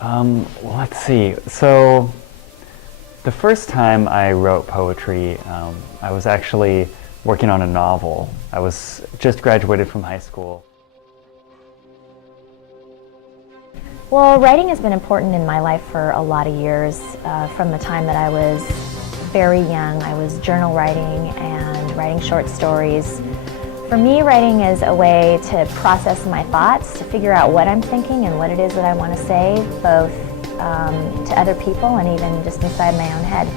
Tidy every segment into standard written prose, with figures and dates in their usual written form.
Well, let's see. So the first time I wrote poetry, I was actually working on a novel. I was just graduated from high school. Well, writing has been important in my life for a lot of years. From the time that I was very young, I was journal writing and writing short stories. For me, writing is a way to process my thoughts, to figure out what I'm thinking and what it is that I want to say, both to other people and even just inside my own head.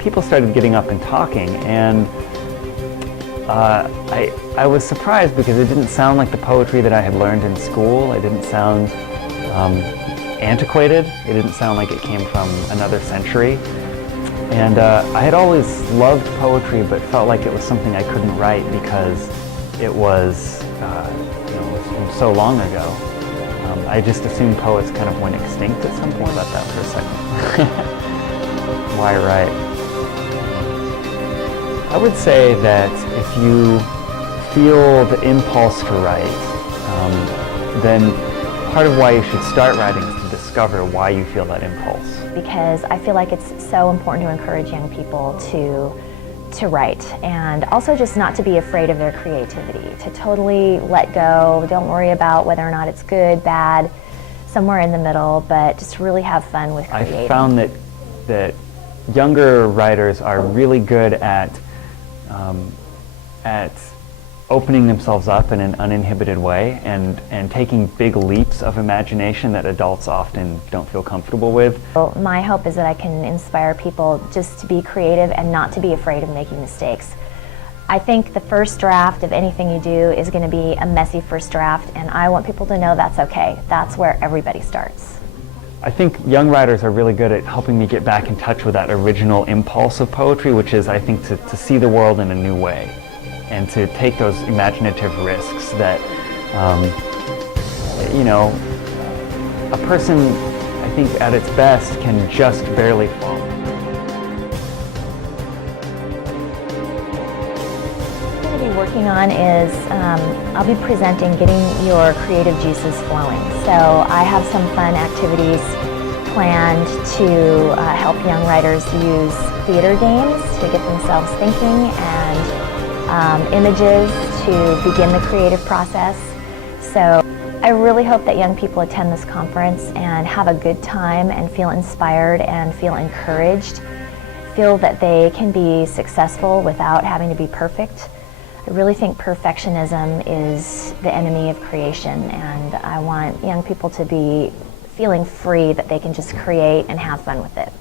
People started getting up and talking, and I was surprised because it didn't sound like the poetry that I had learned in school. It didn't sound antiquated. It didn't sound like it came from another century. And I had always loved poetry, but felt like it was something I couldn't write because it was, from so long ago. I just assumed poets kind of went extinct at some point. About that for a second. Why write? I would say that if you feel the impulse to write, then part of why you should start writing is to discover why you feel that impulse. Because I feel like it's so important to encourage young people to write, and also just not to be afraid of their creativity, to totally let go, don't worry about whether or not it's good, bad, somewhere in the middle, but just really have fun with creating. I found that younger writers are really good at opening themselves up in an uninhibited way and taking big leaps of imagination that adults often don't feel comfortable with. Well, my hope is that I can inspire people just to be creative and not to be afraid of making mistakes. I think the first draft of anything you do is going to be a messy first draft, and I want people to know that's okay. That's where everybody starts. I think young writers are really good at helping me get back in touch with that original impulse of poetry, which is, I think, to see the world in a new way and to take those imaginative risks that, a person, I think, at its best can just barely follow. What I'm going to be working on is I'll be presenting Getting Your Creative Juices Flowing. So I have some fun activities planned to help young writers use theater games to get themselves thinking, and images to begin the creative process. So I really hope that young people attend this conference and have a good time and feel inspired and feel encouraged, feel that they can be successful without having to be perfect. I really think perfectionism is the enemy of creation, and I want young people to be feeling free that they can just create and have fun with it.